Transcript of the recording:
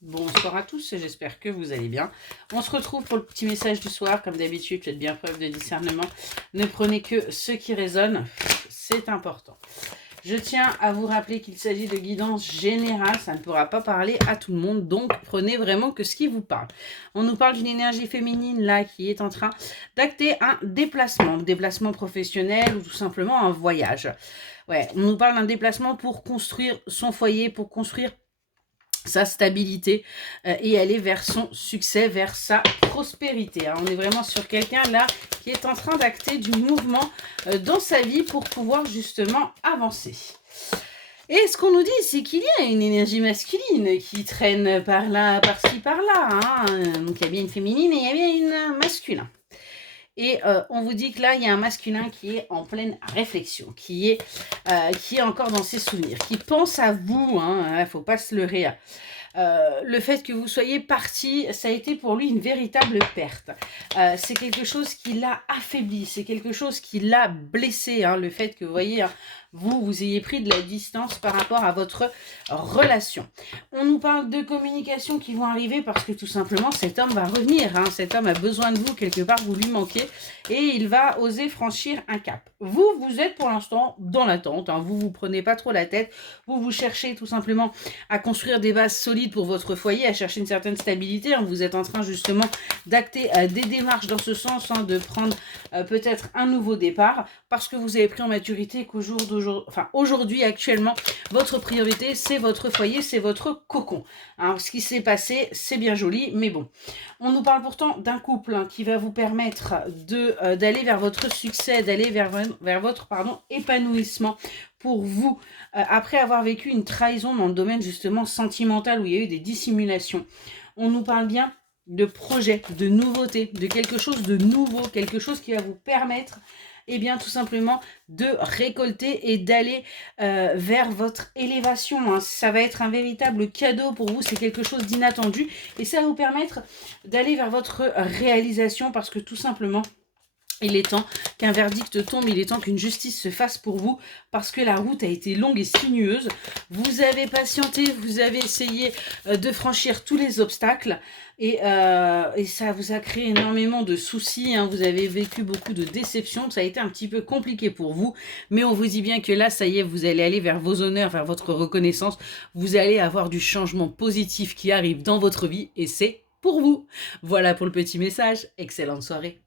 Bonsoir à tous, j'espère que vous allez bien. On se retrouve pour le petit message du soir. Comme d'habitude, faites bien preuve de discernement. Ne prenez que ce qui résonne, c'est important. Je tiens à vous rappeler qu'il s'agit de guidance générale, ça ne pourra pas parler à tout le monde, donc prenez vraiment que ce qui vous parle. On nous parle d'une énergie féminine là qui est en train d'acter un déplacement professionnel ou tout simplement un voyage. Ouais, on nous parle d'un déplacement pour construire son foyer, pour construire sa stabilité et aller vers son succès, vers sa prospérité. On est vraiment sur quelqu'un là qui est en train d'acter du mouvement dans sa vie pour pouvoir justement avancer. Et ce qu'on nous dit, c'est qu'il y a une énergie masculine qui traîne par là, par-ci, par-là. Donc il y a bien une féminine et il y a bien une masculine. Et on vous dit que là, il y a un masculin qui est en pleine réflexion, qui est encore dans ses souvenirs, qui pense à vous, il ne faut pas se leurrer. Le fait que vous soyez parti, ça a été pour lui une véritable perte. C'est quelque chose qui l'a affaibli, c'est quelque chose qui l'a blessé. Le fait que, vous voyez, vous ayez pris de la distance par rapport à votre relation. On nous parle de communications qui vont arriver parce que tout simplement, cet homme va revenir. Cet homme a besoin de vous, quelque part, vous lui manquez et il va oser franchir un cap. Vous êtes pour l'instant dans l'attente. Vous prenez pas trop la tête. Vous cherchez tout simplement à construire des bases solides pour votre foyer, à chercher une certaine stabilité. Vous êtes en train justement d'acter des démarches dans ce sens, de prendre peut-être un nouveau départ parce que vous avez pris en maturité qu'aujourd'hui, actuellement, votre priorité, c'est votre foyer, c'est votre cocon. Ce qui s'est passé, c'est bien joli, mais bon. On nous parle pourtant d'un couple qui va vous permettre d'aller vers votre succès, d'aller vers votre épanouissement pour vous, après avoir vécu une trahison dans le domaine justement sentimental où il y a eu des dissimulations. On nous parle bien de projets, de nouveautés, de quelque chose de nouveau, quelque chose qui va vous permettre tout simplement de récolter et d'aller vers votre élévation. Ça va être un véritable cadeau pour vous, c'est quelque chose d'inattendu et ça va vous permettre d'aller vers votre réalisation parce que tout simplement, il est temps qu'un verdict tombe, il est temps qu'une justice se fasse pour vous parce que la route a été longue et sinueuse. Vous avez patienté, vous avez essayé de franchir tous les obstacles et ça vous a créé énormément de soucis. Vous avez vécu beaucoup de déceptions, ça a été un petit peu compliqué pour vous. Mais on vous dit bien que là, ça y est, vous allez aller vers vos honneurs, vers votre reconnaissance. Vous allez avoir du changement positif qui arrive dans votre vie et c'est pour vous. Voilà pour le petit message. Excellente soirée.